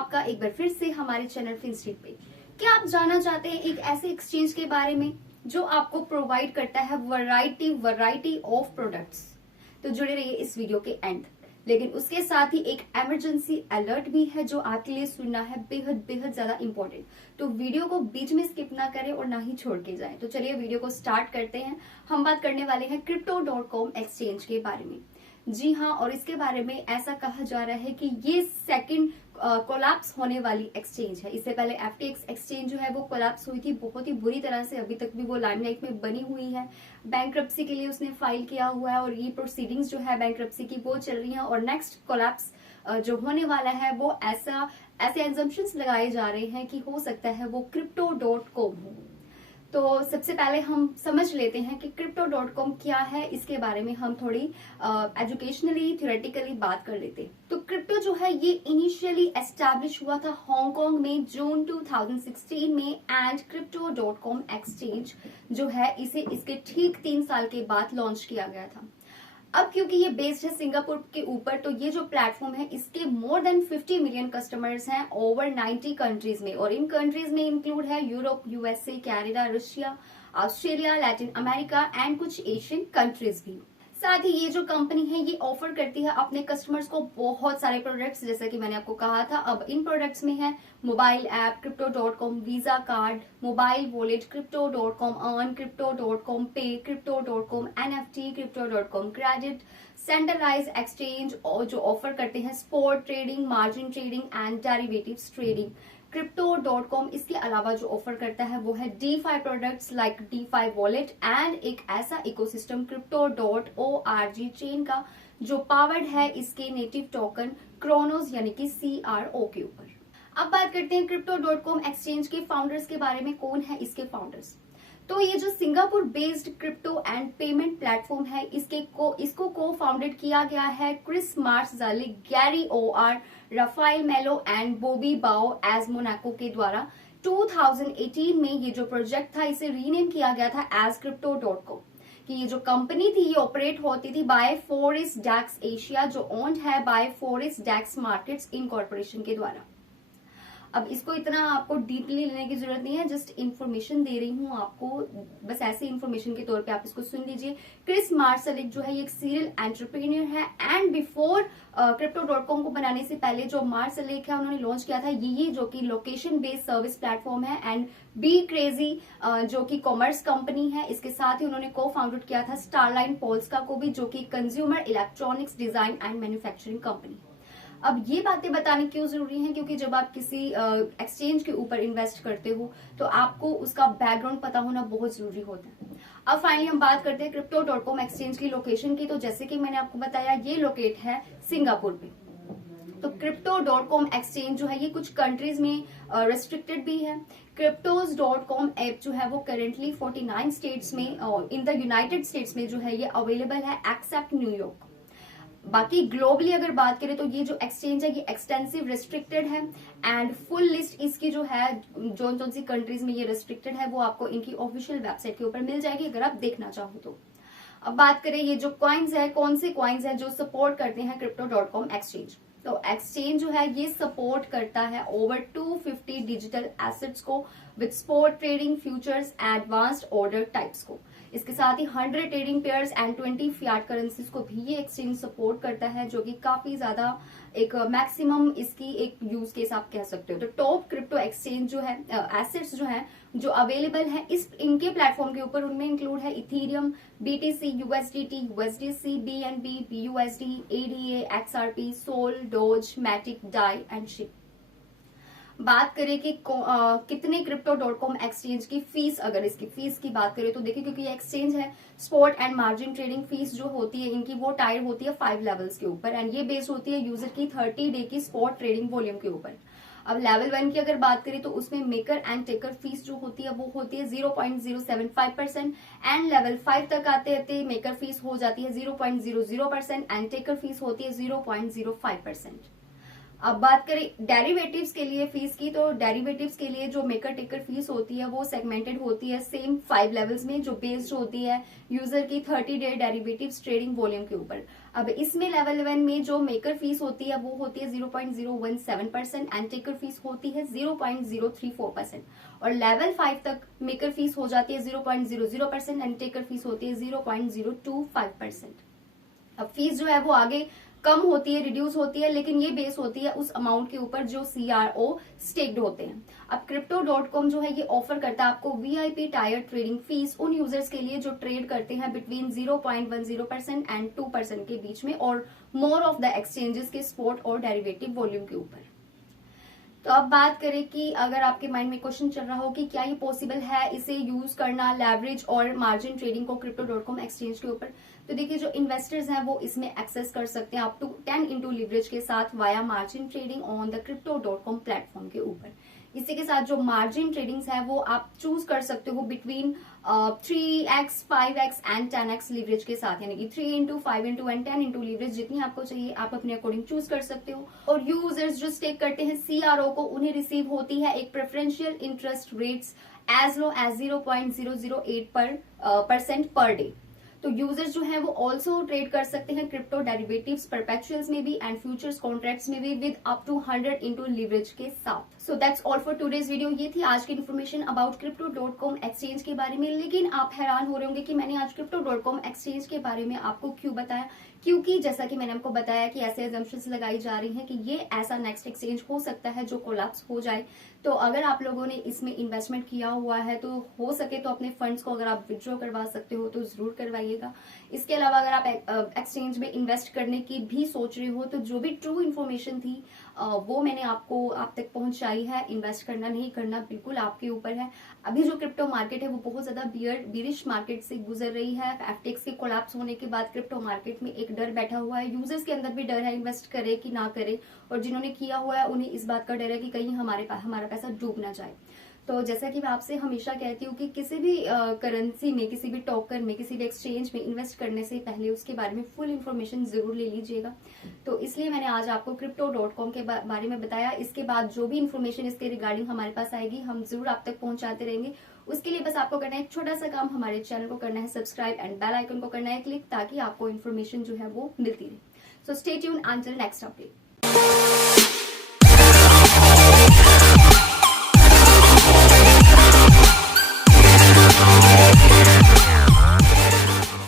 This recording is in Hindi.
आपका एक बार फिर से हमारे चैनल फिनस्ट्रीट पे। क्या आप जानना चाहते हैं एक ऐसे एक्सचेंज के बारे में जो आपको प्रोवाइड करता है वैरायटी ऑफ प्रोडक्ट्स? तो जुड़े रहिए इस वीडियो के एंड। लेकिन उसके साथ ही एक इमरजेंसी अलर्ट भी है जो आपके लिए सुनना है, बेहद बेहद ज्यादा इंपॉर्टेंट। तो वीडियो को बीच में स्किप ना करें और ना ही छोड़ के जाएं। तो चलिए वीडियो को स्टार्ट करते हैं। हम बात करने वाले हैं Crypto.com एक्सचेंज के बारे में। जी हाँ, और इसके बारे में ऐसा कहा जा रहा है कि ये सेकंड कोलैप्स होने वाली एक्सचेंज है। इससे पहले FTX एक्सचेंज जो है वो कोलैप्स हुई थी बहुत ही बुरी तरह से, अभी तक भी वो लाइमलाइट में बनी हुई है। बैंक्रप्सी के लिए उसने फाइल किया हुआ है और ये प्रोसीडिंग्स जो है बैंक्रप्सी की वो चल रही है। और नेक्स्ट कोलैप्स जो होने वाला है वो ऐसे एग्जम्पशंस लगाए जा रहे हैं कि हो सकता है वो Crypto.com हो। तो सबसे पहले हम समझ लेते हैं कि Crypto.com क्या है। इसके बारे में हम थोड़ी एजुकेशनली थ्योरेटिकली बात कर लेते हैं। तो क्रिप्टो जो है ये इनिशियली एस्टैब्लिश हुआ था हांगकांग में जून 2016 में, एंड Crypto.com एक्सचेंज जो है इसे इसके ठीक 3 साल के बाद लॉन्च किया गया था। अब क्योंकि ये बेस्ड है सिंगापुर के ऊपर, तो ये जो प्लेटफॉर्म है इसके मोर देन 50 मिलियन कस्टमर्स हैं ओवर 90 कंट्रीज में। और इन कंट्रीज में इंक्लूड है Europe, USA, Canada, Russia, Australia, Latin America and कुछ एशियन कंट्रीज भी। साथ ही ये जो कंपनी है ये ऑफर करती है अपने कस्टमर्स को बहुत सारे प्रोडक्ट्स, जैसा कि मैंने आपको कहा था। अब इन प्रोडक्ट्स में है mobile app Crypto.com visa card, mobile wallet Crypto.com earn, Crypto.com पे, Crypto.com NFT, Crypto.com credit, centralise exchange और जो ऑफर करते हैं spot trading, margin trading and derivatives trading. Crypto.com इसके अलावा जो ऑफर करता है वो है DeFi products like DeFi wallet and एक ऐसा इकोसिस्टम Crypto.org चेन का जो पावर्ड है इसके नेटिव टोकन क्रोनोस यानी कि CRO के ऊपर। अब बात करते हैं Crypto.com एक्सचेंज के फाउंडर्स के बारे में। कौन है इसके फाउंडर्स? तो ये जो Singapore based crypto and payment platform है इसको को फाउंडेड किया गया है क्रिस मार्सजाली, गैरी OR, राफाइल मेलो एंड बॉबी बाओ एज मोनाको के द्वारा। 2018 में ये जो प्रोजेक्ट था इसे रीनेम किया गया था एज Crypto.com। कि ये जो कंपनी थी ये ऑपरेट होती थी बाय फोरिस डैक्स एशिया, जो ओन्ड है बाय फोरिस डैक्स मार्केट्स इनकॉर्पोरेशन के द्वारा। अब इसको इतना आपको डीपली लेने की जरूरत नहीं है, जस्ट इन्फॉर्मेशन दे रही हूँ आपको, बस ऐसे इन्फॉर्मेशन के तौर पे आप इसको सुन लीजिए। क्रिस मार्सलिक जो है ये एक सीरियल एंटरप्रेन्योर है एंड बिफोर Crypto.com को बनाने से पहले जो मार्सलिक है उन्होंने लॉन्च किया था ये जो कि लोकेशन बेस्ड सर्विस प्लेटफॉर्म है, एंड बी क्रेजी जो कि कॉमर्स कंपनी है। इसके साथ ही उन्होंने को फाउंडेड किया था स्टारलाइन पोल्स्का को भी, जो कि consumer electronics design and manufacturing company. अब ये बातें बताने क्यों जरूरी हैं? क्योंकि जब आप किसी एक्सचेंज के ऊपर इन्वेस्ट करते हो तो आपको उसका बैकग्राउंड पता होना बहुत जरूरी होता है। अब फाइनली हम बात करते हैं Crypto.com एक्सचेंज की लोकेशन की। तो जैसे कि मैंने आपको बताया ये लोकेट है सिंगापुर पे। तो Crypto.com एक्सचेंज जो है ये कुछ कंट्रीज में रेस्ट्रिक्टेड भी है। Cryptos.com ऐप जो है वो करेंटली 49 स्टेट्स में इन द यूनाइटेड स्टेट्स में जो है ये अवेलेबल है एक्सेप्ट न्यूयॉर्क। बाकी ग्लोबली अगर बात करें तो ये जो एक्सचेंज है ये एक्सटेंसिव रेस्ट्रिक्टेड है, एंड फुल लिस्ट इसकी जो है जोन सी कंट्रीज में ये रेस्ट्रिक्टेड है वो आपको इनकी ऑफिशियल वेबसाइट के ऊपर मिल जाएगी अगर आप देखना चाहो तो। अब बात करें ये जो कॉइन्स है, कौन से कॉइन्स है जो सपोर्ट करते हैं Crypto.com एक्सचेंज। तो एक्सचेंज जो है ये सपोर्ट करता है ओवर 250 डिजिटल एसेट्स को with spot trading, futures, advanced order types को। इसके साथ ही 100 trading pairs and 20 Fiat currencies को भी ये एक्सचेंज सपोर्ट करता है, जो कि काफी ज्यादा एक मैक्सिमम इसकी एक यूज केस आप कह सकते हो। तो टॉप क्रिप्टो एक्सचेंज जो है एसेट्स जो है जो अवेलेबल है इनके प्लेटफॉर्म के ऊपर, उनमें इंक्लूड है Ethereum, BTC, USDT, USDC, BNB, BUSD, ADA, XRP, SOL, DOGE, MATIC, DAI and SHIB. बात करें कि कितने Crypto.com एक्सचेंज की फीस, अगर इसकी फीस की बात करें तो देखिए क्योंकि ये एक्सचेंज है spot and margin trading fees जो होती है इनकी वो टायर होती है 5 लेवल्स के ऊपर, एंड ये बेस्ड होती है यूजर की 30 डे की स्पॉट ट्रेडिंग वॉल्यूम के ऊपर। अब लेवल 1 की अगर बात करें तो उसमें मेकर एंड टेकर फीस जो होती है वो होती है 0.075% एंड लेवल 5 तक आते आते मेकर फीस हो जाती है 0.00% एंड टेकर फीस होती है 0.05%। अब बात करें डेरिवेटिव्स के लिए फीस की, तो डेरिवेटिव्स के लिए जो मेकर टेकर फीस होती है वो सेगमेंटेड होती है सेम 5 लेवल्स में, जो बेस्ड होती है यूजर की 30 डे डेरिवेटिव्स ट्रेडिंग वॉल्यूम के ऊपर। अब इसमें लेवल 1 में जो मेकर फीस होती है वो होती है 0.017% एंड टेकर फीस होती है 0.034%, और लेवल 5 तक मेकर फीस हो जाती है 0.00% एंड टेकर फीस होती है 0.025%। अब फीस जो है वो आगे कम होती है, रिड्यूस होती है, लेकिन ये बेस होती है उस अमाउंट के ऊपर जो CRO स्टेक्ड होते हैं। अब Crypto.com जो है ये ऑफर करता है आपको VIP टायर ट्रेडिंग फीस उन यूजर्स के लिए जो ट्रेड करते हैं बिटवीन 0.10% एंड 2% के बीच में, और मोर ऑफ द एक्सचेंजेस के स्पॉट और डेरिवेटिव वॉल्यूम के ऊपर। तो अब बात करें कि अगर आपके माइंड में क्वेश्चन चल रहा हो कि क्या ये पॉसिबल है इसे यूज करना लेवरेज और मार्जिन ट्रेडिंग को Crypto.com एक्सचेंज के ऊपर, तो देखिए जो इन्वेस्टर्स हैं वो इसमें एक्सेस कर सकते हैं अप टू 10 into लीवरेज के साथ via margin trading on the Crypto.com platform के ऊपर। इसी के साथ जो मार्जिन ट्रेडिंग्स है वो आप चूज कर सकते हो between 3x, 5x and 10x leverage के साथ, यानी कि 3 into 5 into and 10 into leverage जितनी आपको चाहिए आप अपने अकॉर्डिंग चूज कर सकते हो। और यूजर्स जो स्टेक करते हैं CRO को, उन्हें रिसीव होती है एक preferential interest rates as low as 0.008% per day. तो यूजर्स जो है वो ऑल्सो ट्रेड कर सकते हैं क्रिप्टो डेरिवेटिव्स परपेचुअल्स में भी एंड फ्यूचर्स कॉन्ट्रैक्ट्स में भी with up to 100 into leverage के साथ। So that's all for today's video. ये थी आज की इन्फॉर्मेशन अबाउट Crypto.com एक्सचेंज के बारे में। लेकिन आप हैरान हो रहे होंगे कि मैंने आज Crypto.com एक्सचेंज के बारे में आपको क्यों बताया, क्योंकि जैसा कि मैंने आपको बताया कि ऐसे अजम्पशंस लगाई जा रही हैं कि ये ऐसा नेक्स्ट एक्सचेंज हो सकता है जो कोलैप्स हो जाए। तो अगर आप लोगों ने इसमें इन्वेस्टमेंट किया हुआ है तो हो सके तो अपने फंड्स को अगर आप विड्रॉ करवा सकते हो तो जरूर करवाइएगा। इसके अलावा अगर आप एक्सचेंज में इन्वेस्ट करने की भी सोच रहे हो तो जो भी ट्रू इन्फॉर्मेशन थी वो मैंने आपको आप तक पहुंचाई है। इन्वेस्ट करना नहीं करना बिल्कुल आपके ऊपर है। अभी जो क्रिप्टो मार्केट है वो बहुत ज्यादा बीरिश मार्केट से गुजर रही है। FTX के कोलैप्स होने के बाद क्रिप्टो मार्केट में एक डर बैठा हुआ है, यूजर्स के अंदर भी डर है इन्वेस्ट करे कि ना करे, और जिन्होंने किया हुआ है उन्हें इस बात का डर है कि कहीं हमारा पैसा डूब ना जाए। तो जैसा कि मैं आपसे हमेशा कहती हूँ कि किसी भी करेंसी में, किसी भी टोकन में, किसी भी एक्सचेंज में इन्वेस्ट करने से पहले उसके बारे में फुल इन्फॉर्मेशन जरूर ले लीजिएगा। तो इसलिए मैंने आज आपको Crypto.com के बारे में बताया। इसके बाद जो भी इन्फॉर्मेशन इसके रिगार्डिंग हमारे पास आएगी हम जरूर आप तक पहुंचाते रहेंगे। उसके लिए बस आपको करना है एक छोटा सा काम, हमारे चैनल को करना है सब्सक्राइब एंड बेल आइकन को करना है क्लिक, ताकि आपको इन्फॉर्मेशन जो है वो मिलती रहे। So stay tuned until next update.